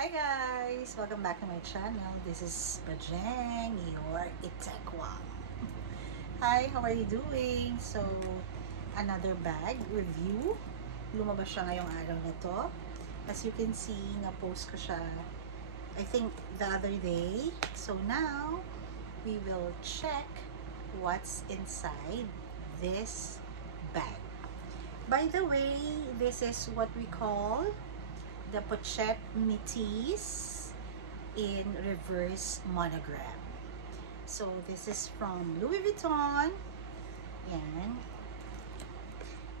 Hi guys! Welcome back to my channel. This is Bajeng, your Itekwa. Hi, how are you doing? So, another bag review. Lumabas siya ngayong araw na to. As you can see, na-post ko siya, I think, the other day. So now, we will check what's inside this bag. By the way, this is what we call the Pochette Métis in reverse monogram. So this is from Louis Vuitton. Yan.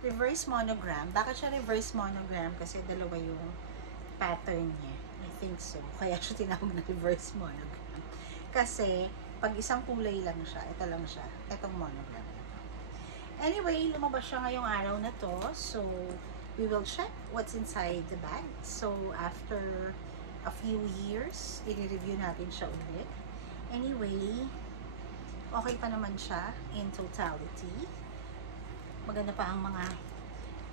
Reverse monogram. Bakit siya reverse monogram? Kasi dalawa yung pattern niya. I think so. Kaya siya tinawag na reverse monogram. Kasi pag isang kulay lang siya, ito lang siya. Itong monogram. Anyway, lumabas siya ngayong araw na to. So, we will check what's inside the bag. So, after a few years, i-review natin siya ulit. Anyway, okay pa naman siya in totality. Maganda pa ang mga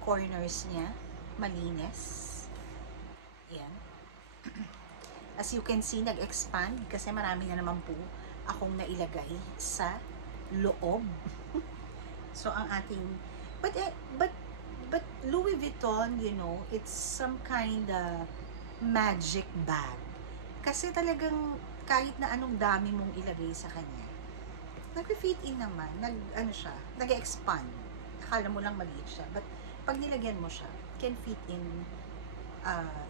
corners niya. Malinis. Ayan. As you can see, nag-expand kasi marami na naman po akong nailagay sa loob. So, ang ating, but Louis Vuitton, you know, it's some kind of magic bag. Kasi talagang kahit na anong dami mong ilagay sa kanya, nag-fit in naman, nag-expand. Akala mo lang maliit siya. But pag nilagyan mo siya, can fit in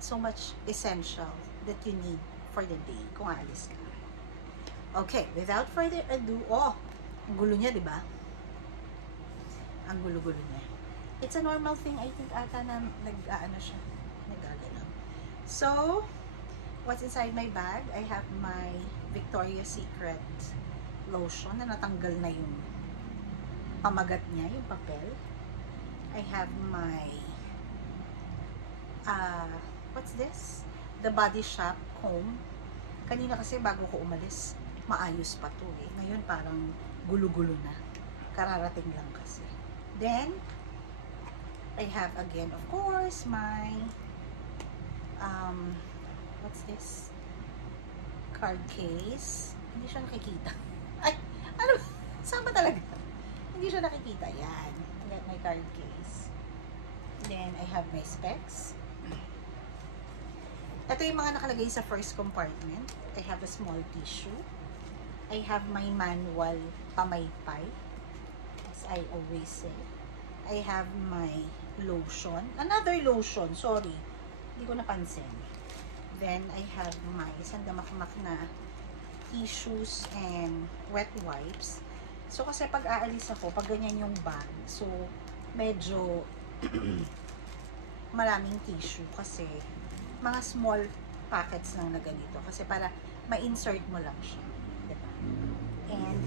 so much essential that you need for the day kung aalis ka. Okay, without further ado, ang gulo niya, di ba? Ang gulo-gulo niya. It's a normal thing, I think, ata na siya. Nag-agano. So, what's inside my bag? I have my Victoria's Secret lotion na natanggal na yung pamagat niya, yung papel. I have my what's this? The Body Shop comb. Kanina kasi bago ko umalis, maayos pa to eh. Ngayon parang gulo-gulo na. Kararating lang kasi. Then, I have again, of course, my, what's this? Card case. Hindi siya nakikita. Ay, ano? Saan ba talaga? Hindi siya nakikita. Yan. I got my card case. Then, I have my specs. Ito yung mga nakalagay sa first compartment. I have a small tissue. I have my manual pamaypay. As I always say. I have my lotion. Another lotion. Sorry. Hindi ko napansin. Then, I have my sandamakmak na tissues and wet wipes. So, kasi pag aalis ako, pag ganyan yung bag, so, medyo maraming tissue kasi mga small packets lang na ganito. Kasi para ma-insert mo lang siya. Diba? And,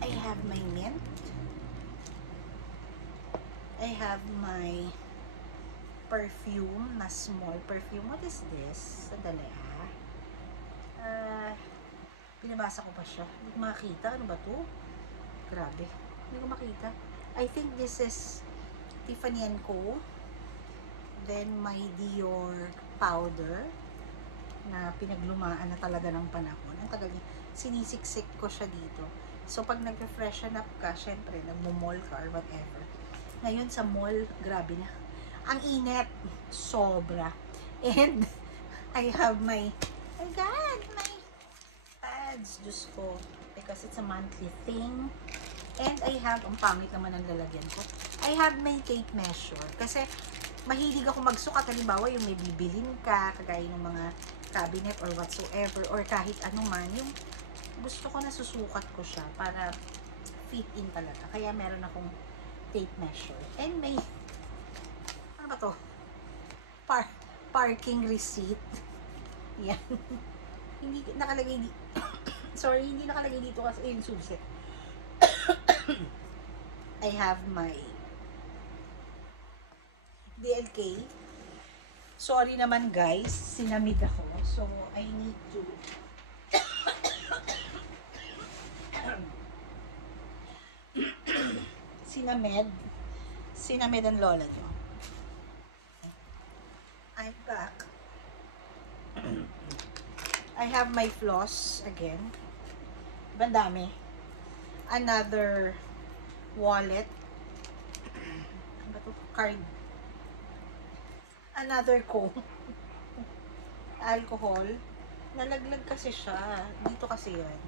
I have my mint. I have my perfume na small perfume. What is this? Sandali pinabasa ko pa siya. Hindi ko makakita. Ano ba to? Grabe. Hindi ko makita. I think this is Tiffany & Co. Then my Dior powder na pinaglumaan na talaga ng panahon. Ang tagal niya. Sinisiksik ko siya dito. So pag nag-refreshen up ka, syempre, nagmo-mall ka or whatever. Ngayon sa mall, grabe na. Ang init. Sobra. And, I have my pads. Diyos ko. Because it's a monthly thing. And I have, ang pangit naman ang lalagyan ko. I have my tape measure. Kasi, mahilig ako magsukat. Halimbawa, yung may bibilin ka, kagaya ng mga cabinet or whatsoever, or kahit ano man, yung gusto ko na susukat ko siya para fit in talaga. Kaya meron akong tape measure. And may, ano ba to? Parking receipt. Yan. Hindi nakalagay dito. Sorry, hindi nakalagay dito kasi yung susi. I have my DLK. Sorry naman guys, sinamid ako. So, I need to Sinamed ang lola nyo. I'm back. I have my floss again. Diba dami? Another wallet. Ano ba to? Card. Another comb. Alcohol. Nalaglag kasi siya. Dito kasi yun.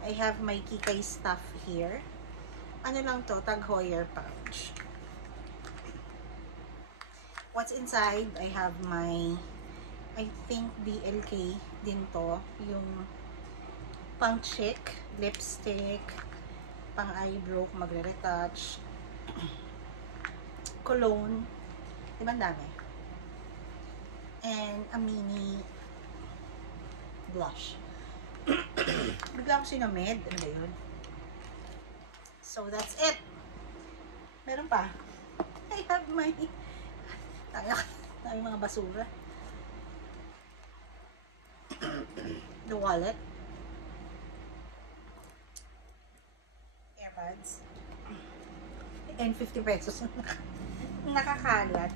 I have my Kikay stuff here. Ano lang to? Tag Heuer pouch. What's inside? I have my, I think BLK din to. Yung pang chick, lipstick, pang eyebrow, magre-retouch, cologne. Diba ang dami? And a mini blush. Bigla ako sinamid. Ano ba yun? So, that's it. Meron pa. I have my dami mga basura. The wallet. Airpods. And 50 pesos. Nakakalat.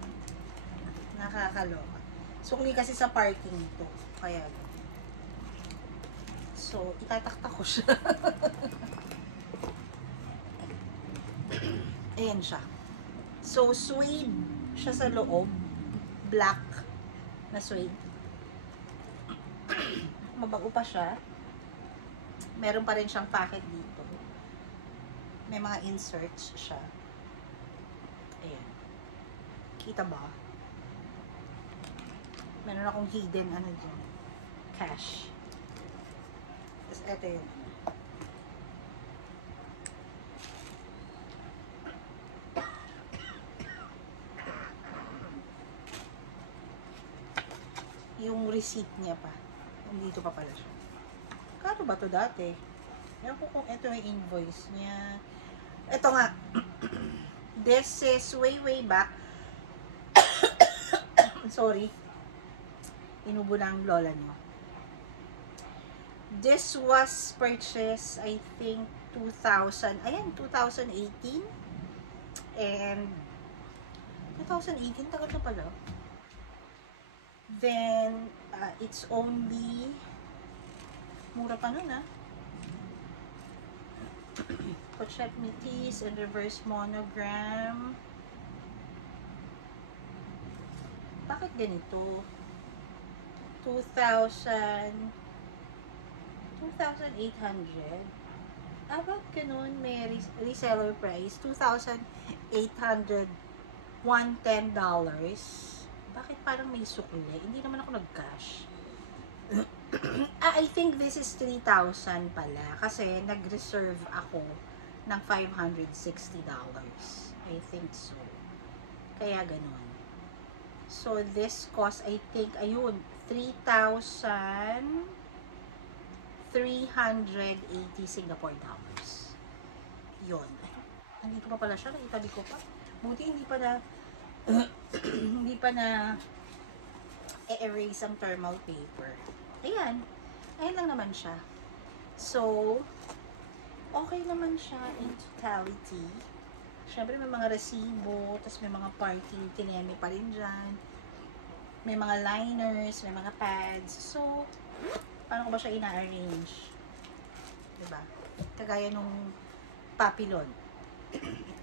Nakakaloka. Sukli kasi sa parking to. Kaya so, itatakta ko siya. Ayan siya. So, suede siya sa loob. Black na suede. Mabago pa siya. Meron pa rin siyang packet dito. May mga inserts siya. Ayan. Kita ba? Meron akong hidden ano dyan. Cash. Tapos eto yun. Yung receipt niya pa. Nandito pa pala siya. Kano ba to dati? Ewan ko kung ito yung invoice niya. Ito nga. This is way back. Sorry. Inubo na ang lola niyo. This was purchased, I think, 2000. Ayan, 2018. And 2018, tagal na pala. Then, it's only mura pa nun, Pochette Métis and reverse monogram. Bakit ganito? 2,800. Bakit ganun? May reseller price. 2,800. $110. Bakit parang may sukli? Hindi naman ako nag-cash. I think this is 3,000 pala. Kasi nag-reserve ako ng $560. I think so. Kaya ganun. So, this cost, I think, ayun, 3,380 Singapore dollars. Yun. Nandito pa pala siya. Nakitabi ko pa. Buti hindi pa na hindi pa na i-erase ang thermal paper. Ayan. Ayan lang naman siya. So, okay naman siya in totality. Siyempre may mga resibo, tapos may mga parting tinemi pa rin dyan. May mga liners, may mga pads. So, paano ko ba siya ina-arrange? Diba? Kagaya nung papillon.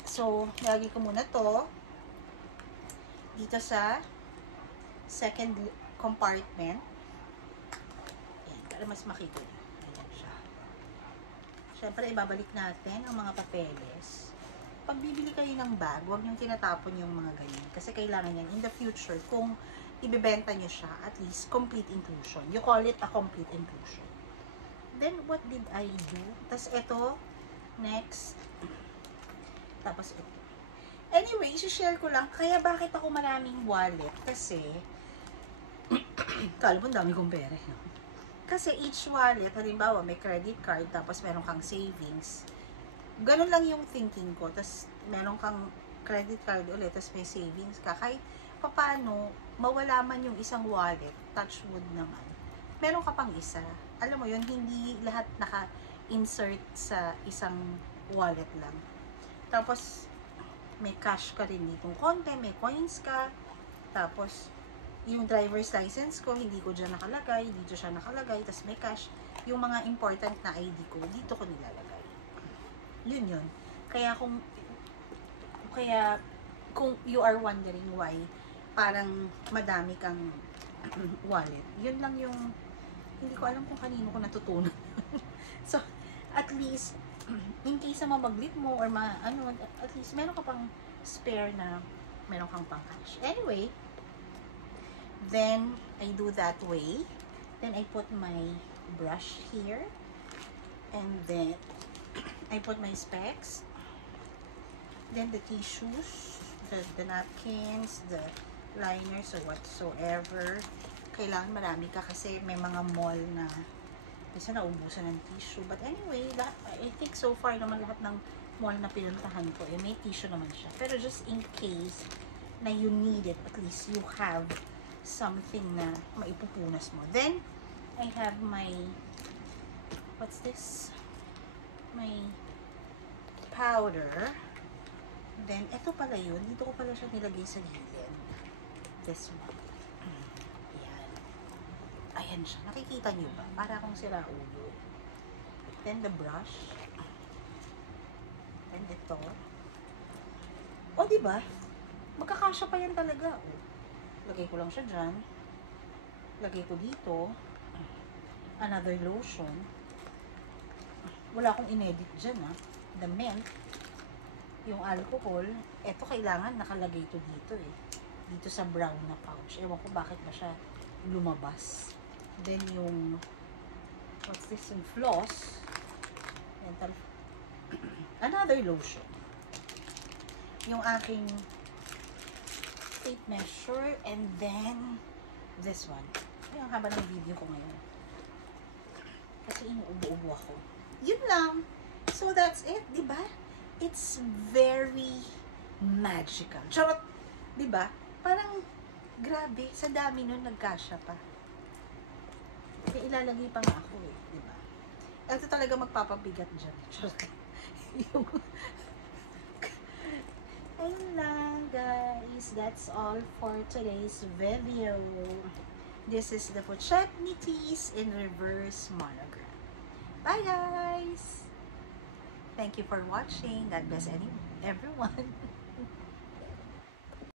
So, lagi ko muna to dito sa second compartment. Ayan, para mas makita. Ayan siya. Siyempre, ibabalik natin ang mga papeles. Pag bibili kayo ng bag, huwag niyong tinatapon yung mga ganyan. Kasi kailangan yan in the future, kung ibebenta niyo siya, at least complete inclusion. You call it a complete inclusion. Then, what did I do? Tapos ito, next. Tapos ito. Anyway, share ko lang. Kaya bakit ako maraming wallet? Kasi, kala mo dami kong pera. No? Kasi each wallet, halimbawa may credit card, tapos meron kang savings. Ganun lang yung thinking ko. Tapos meron kang credit card ulit, tapos may savings ka. Kahit paano, mawala man yung isang wallet, touch wood naman. Meron ka pang isa. Alam mo yun, hindi lahat naka-insert sa isang wallet lang. Tapos, may cash ka rin dito konti, may coins ka, tapos Yung driver's license ko, hindi ko dyan nakalagay, dito siya nakalagay, tas may cash. Yung mga important na ID ko, dito ko nilalagay. Yun. Kaya kung you are wondering why parang madami kang wallet, yun lang yung hindi ko alam kung kanino ko natutunan. So, at least in case na mamaglit mo or at least meron ka pang spare na meron kang pang cash. Anyway, then I do that way. Then I put my brush here, and then I put my specs, then the tissues, the napkins, the liners, or whatsoever. Kailangan marami ka kasi may mga mall na minsan naubusan ng tissue. But anyway, I think so far naman lahat ng mall na pinuntahan ko, may tissue naman siya. Pero just in case na you need it, at least you have something na maipupunas mo. Then, I have my, what's this? My powder. Then, ito pala yun. Dito ko pala siya nilagay sa gilid. This one. Ayan siya. Nakikita niyo ba? Para akong sira ulo. Then the brush. And ito. O, diba? Magkakasya pa yan talaga. O, lagay ko lang siya dyan. Lagay ko dito. Another lotion. Wala akong inedit dyan, ha. The mint. Yung alcohol. Ito kailangan nakalagay ito dito, eh. Dito sa brown na pouch. Ewan ko bakit ba siya lumabas. Then yung what's this? Yung floss. Another lotion. Yung aking tape measure, and then this one. Yung haba ng video ko ngayon. Kasi inuubo-ubo ako. Yun lang. So that's it, di ba? It's very magical. Charot! Di ba? Parang grabe, sa dami nun nagkasya pa. Kaya ilalagay pa nga ako, eh, di ba? Ito talaga magpapabigat dyan. Yung ayun lang, guys. That's all for today's video. This is the Puchetnities in reverse monogram. Bye, guys! Thank you for watching. God bless everyone.